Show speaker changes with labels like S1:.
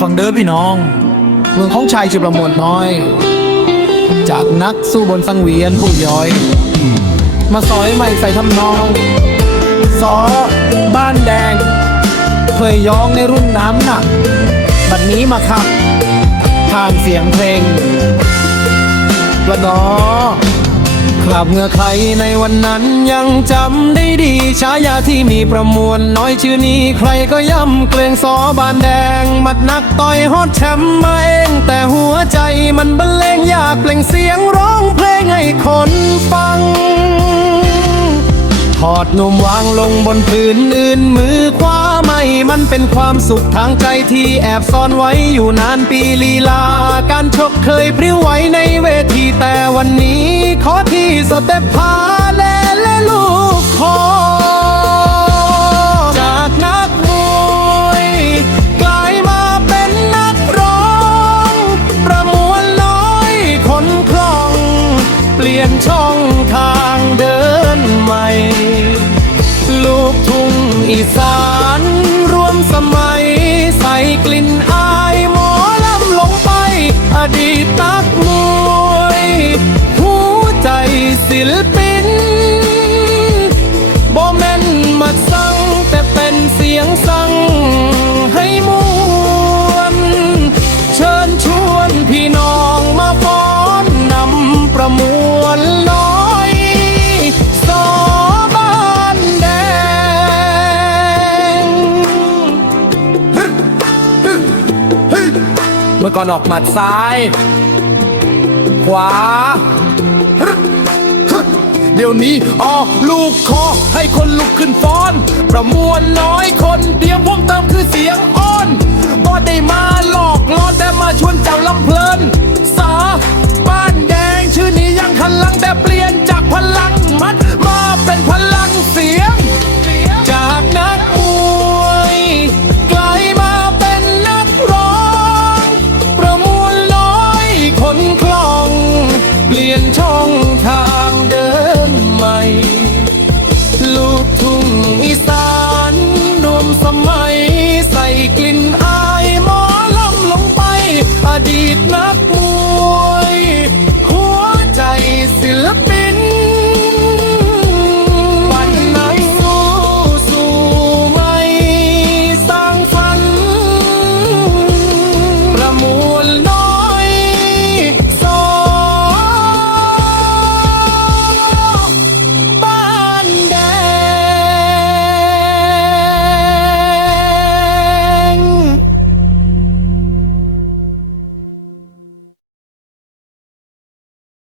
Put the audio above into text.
S1: ฟังเด้อพี่น้อง เมืองของชายชื่อประมวลน้อย จากนักสู้บนสังเวียนผู้ย้อย มาซอยไม่ใส่ทำนองซอบ้านแดง เคยย้องในรุ่นน้ำหนักบัดนี้มาขับ ทางเสียงเพลงละนอ คราบเหงื่อใครในวันนั้นยังจำได้ดีฉายาที่มีประมวลน้อยชื่อนี้ใครก็ย่ำเกรงซอบานแดง มัดนักต่อยฮอตแชมป์มาเอง แต่หัวใจมันบรรเลงอยากเปล่งเสียงร้องเพลงให้คนฟังถอดนมวางลงบนพื้นอื่นมือความ มันเป็นความสุขทางใจที่แอบซ่อนไว้อยู่นานปีลีลา การชกเคยพริ้วไหวในเวทีแต่วันนี้ ขอที่สเต็ปพาแลและลูกคอจากนักมวยกลายมาเป็นนักร้อง ประมวลน้อยคนคล่อง เปลี่ยนช่องทางเดินใหม่ ลูกทุ่งอีสาน กลิ่น มื่อก่อนออกหมัดซ้าย ขวา เดี๋ยวนี้ออกลูกคอให้คนลุกขึ้นฟ้อน ประมวลน้อยคนเดียวผมเติมคือเสียงอ้อน